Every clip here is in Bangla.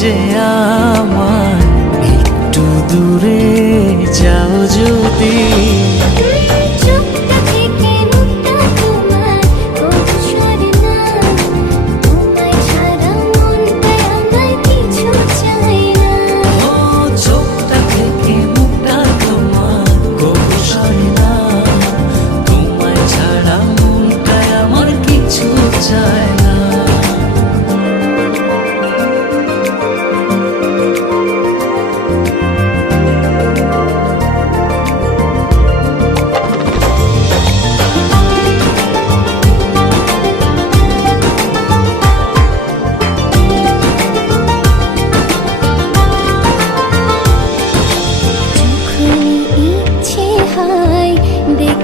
যে আমার একটু দূরে যাও যদি।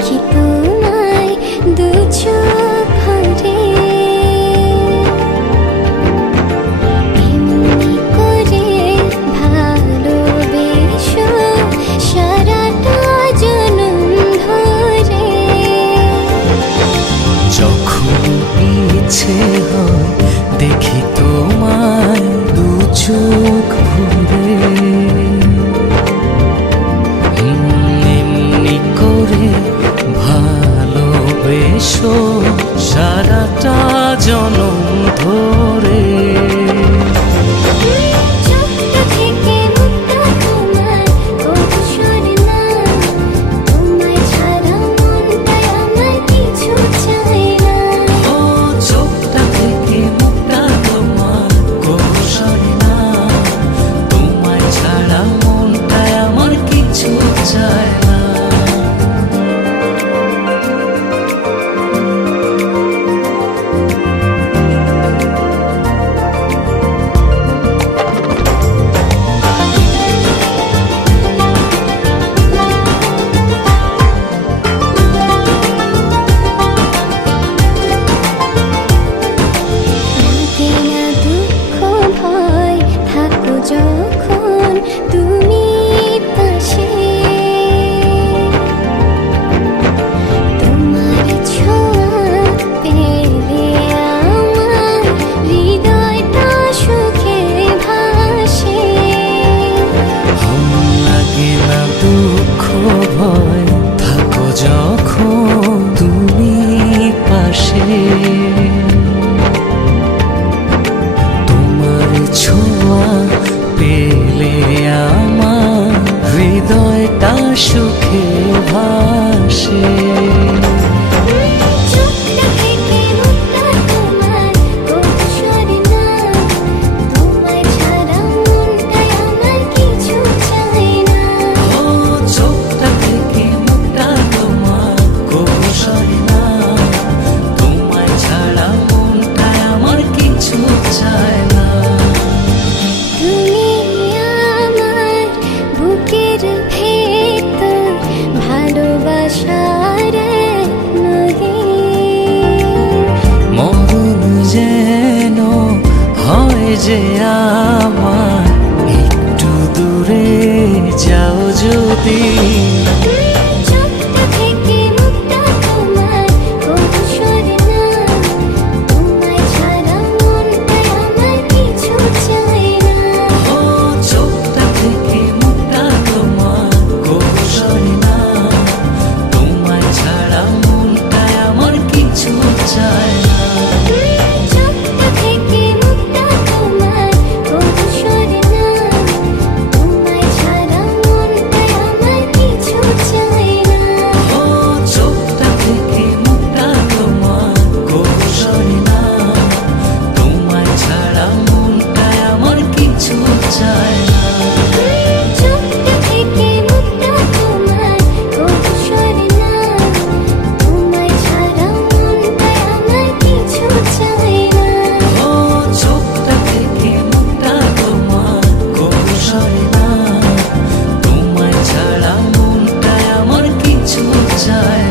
দেখি তোমায় দু চোখ ভরে, এমনি করে ভালোবেসো সারাটা জনম ধরে। যখন ইচ্ছে হয় দেখি তোমায় দু চোখ ভরে, ভালোবেসো সারাটা জনম ধরে। যখন তুমি পাশে, তোমার ছোঁয়া পেলে আমার হৃদয়টা সুখে ভাসে। লাগে না দুঃখ ভয় থাকো যখন তুমি পাশে, তোমার ছোঁয়া পেলে আমার হৃদয়টা সুখে ভাসে। মরণ যেন হয় যে আমার একটু দূরে যাও যদি। time